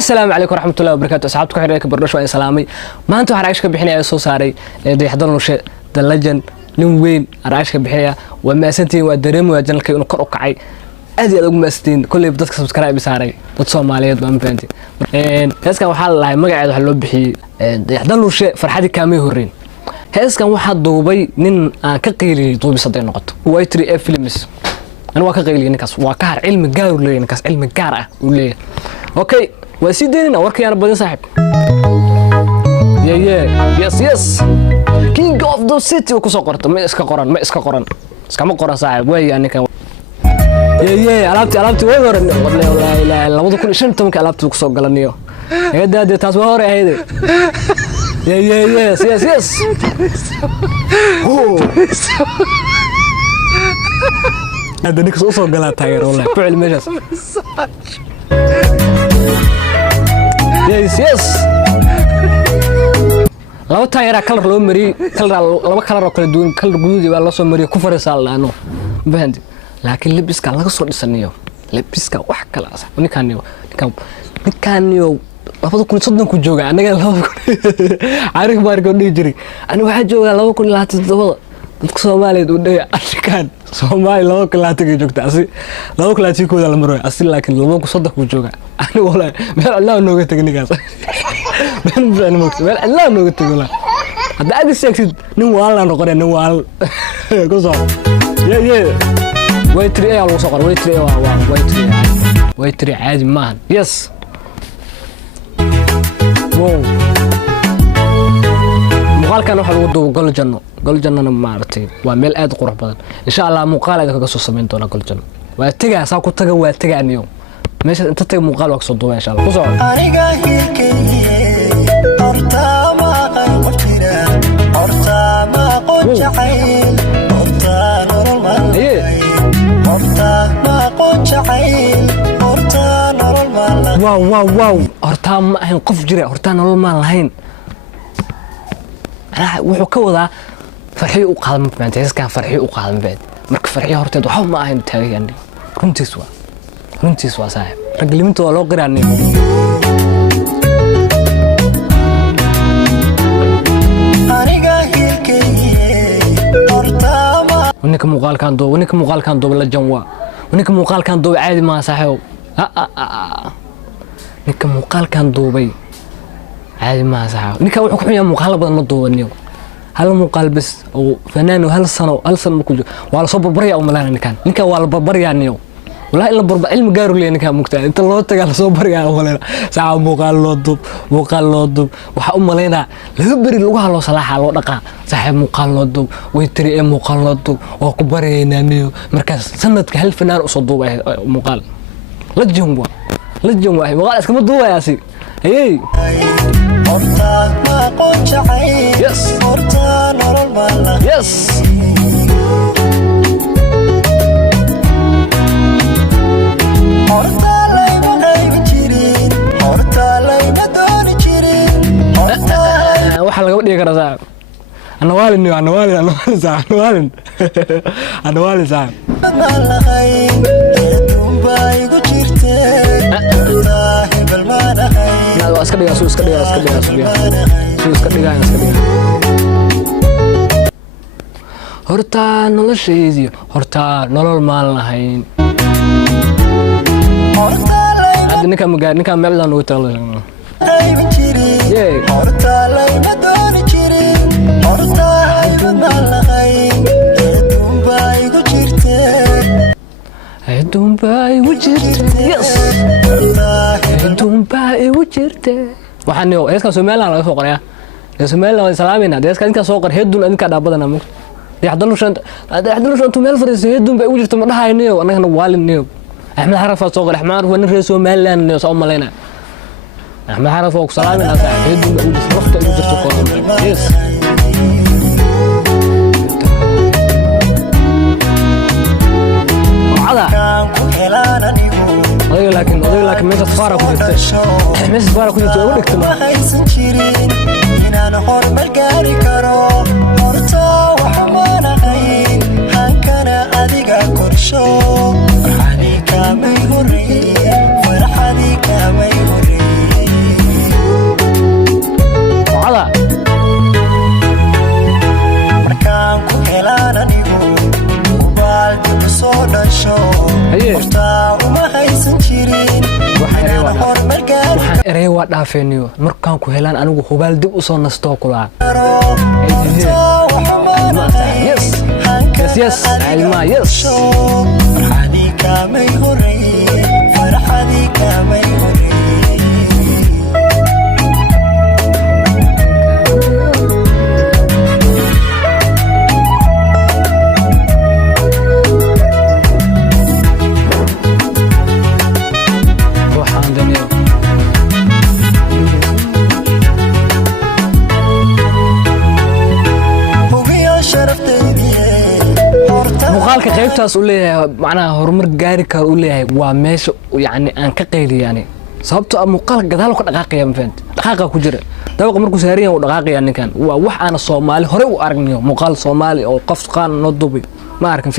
السلام عليكم ورحمة الله وبركاته. أصحابتكم حريك بردوش وأنا سلامي. ما أنتوا حرائش كبحني أسوس ساري يحضرون شيء دلجن لين حرائش كبحني وما سنتين وأدريم وأجنل كي نقرأ كعي أدي أدوق مستين كل يبدأ سبسكرايب بساري تصوم عليه ما مفهمتي. هذا كان وحال الله ما قاعد حلو بحي يحضرون شيء فرحتي كامي هورين. هذا كان واحد دوبي نين كقيلي دوبي صدق نقط وايتري فيلمز. أنا واقعي نكاس واقع علم جار ولا نكاس علم جارة ولا أوكي وسيدنا وركي أنا بدي صاحب يس كينج أوف ذا سيتي وكسر قرط ما إسكا قران إسكا قران صاحب ويا يعني كان علبتي وين والله لا لا وضو كل شيء أنت ممكن علبتي وكسر قلنيو هذا تصوير هذا يس هذا نكس أصلا قلنا تاير والله فعل مجلس يس لو تاير كلر لو مري لو كلر كل دون كلر جودي ولا صو مري كفر سال لانه بهندي لكن لبس كان لا سو دسنيو لبس كان wax kala ah ninkaaniyo labada kun soddon ku jooga anaga laba kun arag baarko dhijiri aniga waxa jooga 2027 dadka Soomaaliyeed u dheeyay ashkan Soomaali laba kalaatiga joogta asi laba kalaatiga kooda la maro asi laakiin laba ku saddex ku jooga aniga walaal meel Allah nooga tagnigaas meel Allah nooga tagola hada aad sheegtid nin waala noqonay nin waal ku soo waytri ayaa lagu soo qor waytri caadi maahan yes wow muuqaalkan waxa lagu duubo gol janno maartay waa meel aad qurux badan insha Allah muuqaalka kaga soo sameyn doona gol janno waa tagaa saa ku taga waa tagaaniyo meesha inta tag muuqaal wax soo duuba insha Allah ku soo aniga horta ma qofina horta ma qojacay horta normal horta ma qojacay horta normal wow horta ma ahayn qof jira horta normal lahayn wuxuu ka wadaa farxi u qaadan maanta iska farxi u qaadan baad marka farxi horteed waxa ma ahayn taagayaan runtiis waa saaxib ragaliminta waa loo qiraanay aniga hilkay hortama wanka muuqaalkan doob la janwa wanka muuqaalkan doob caadi ma saaxib ninka muuqaalkan doobay عادي ما صح نيكا wuxuu ku xunyaa muuqaal badan ma dooniyo hal muuqaal bas oo fanaan hal sano ku jiro waa la soo barbaraya oo malaana ninka waa la barbarayaniyo wallahi la barbar ilmi gaar u leeyahay ninka mugtaa inta loo tagaa la soo baraya oo malaana saa muuqaal loo dub waxa u maleena laga bari lagu halo salaaxa loo dhaqa saaxiib muuqaal loo dub way tiri ee muuqaal loo dub oo ku baraynaaniyo markaas sanadka hal fanaan u soo duubay muuqaal la jumwa muuqaal iska ma duubayaasi hey horta ma qojacay yes horta normal yes horta lay ma jirin horta lay ma doon jirin horta waxa laga dhigi karaa saa ana waalin saa iska dhigaa horta nolosheedii horta nolol maan lahayn hadda ninka meeldan ugu talagalay horta lay ma doon jirin horta maan lahayn Dubai wujirte waxaan iyo heeska Soomaaliland laga soo qoray Soomaaliland salaamina heeska inta soo qor heedun adinka dhaabadana mug yaxdalushan tumeel fariis heedun bay wujirte ma dhahaynayo anagana waalinayo Axmed Xaraf soo qor Axmed Xaraf nin reer Soomaaliland iyo soo maleena Axmed Xaraf oo salaamina heedun bay wujirte waqti wujirte ko yes لكن ميت فارق كنت أقولك تمام أنا حرب الجاري كرو مرتا وحمانا غين هكنا أديك كرشو فرحاني كامي هوري waxaan erey waa dhaafeeniyo markaan ku helaan anigu hubaal dib u soo nastoo kulaa yes yes yes alma yes muuqaalka qaybtaas u leeyahay macnaha horumar gaari karo u leeyahay waa meesha yani aan ka qeyliyani sababtoo muuqaalka gadaal ka dhaqaaqaya ma fahanti dhaqaaqa ku jira dabaqa markuu saariyan uu dhaqaaqaya ninkan waa wax aan Soomaali hore u aragniyo muuqaal Soomaali oo qof qaan noo duubay ma arkin